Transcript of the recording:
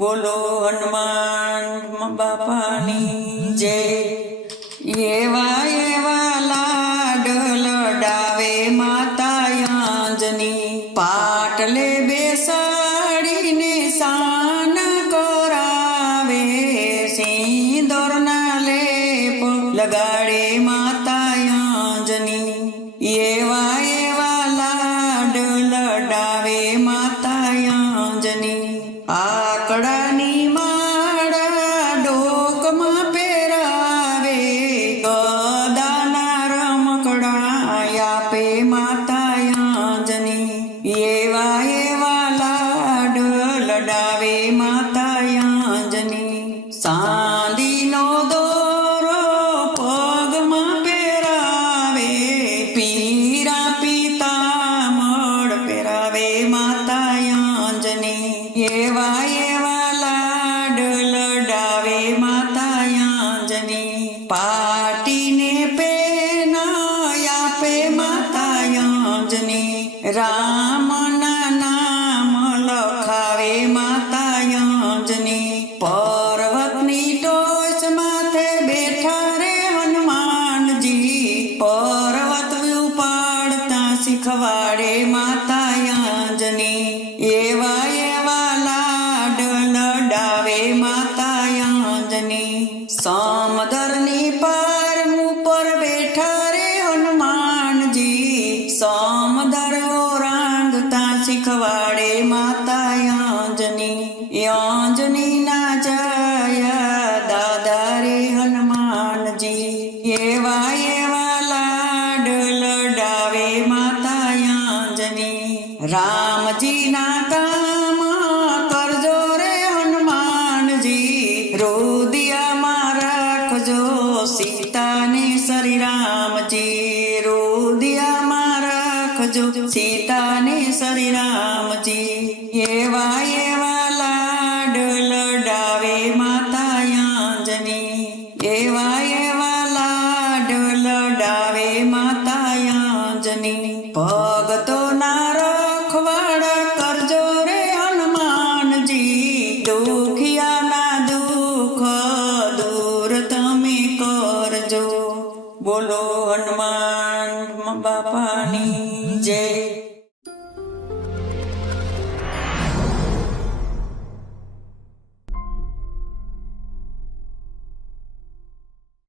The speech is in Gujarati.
બોલો હનુમાન બાપાની જય। એવા એવા લાડ લડાવે માતા અંજની, પાટલે બેસાડીને સાન કરાવે, સિંદૂરના લેપ લગાડે માતા અંજની। એવા એવા લાડ લડાવે માતા અંજની, આકડાની માળા ડોકમાં પહેરાવે, ગદાના રમકડા આપે માતા અંજની। એવા એવા લાડ લડાવે માતા અંજની, ચાંદીનો દોરો પગમાં પહેરાવે, પીરા પીતાંબર પહેરાવે માતા અંજની। એવા એવા લાડ લડાવે માતા અંજની, પાટીને પેન આપે માતા અંજની, રામના નામ લખાવે માતા અંજની। પર્વતની ટોચ માથે બેઠા રે હનુમાનજી, પર્વત ઉપાડતા શીખવાડે માતા અંજની। એવા એવા લાડ લડાવે માતા અંજની, સમદરની પાર ઉપર બેઠા રે હનુમાનજી, સમદર રાંધતા શીખવાડે માતા અંજની। અંજનીના જય દાદા રે હનુમાનજી। એવા એવા લાડ લડાવે માતા અંજની, રામજીના કામ કરજો રે હનુમાનજી, રુદિયામાં રાખજો સીતાને શ્રી રામજી, રુદિયામાં રાખજો સીતાને શ્રી રામજી। એવા એવા લાડ લડાવે માતા અંજની, એવા એવા લાડ લડાવે માતા અંજની। ભગતોના રખવાડા કરજો રે હનુમાનજી, દુખિયાના દુઃખ દૂર તમે કરજો। બોલો હનુમાન બાપાની જય।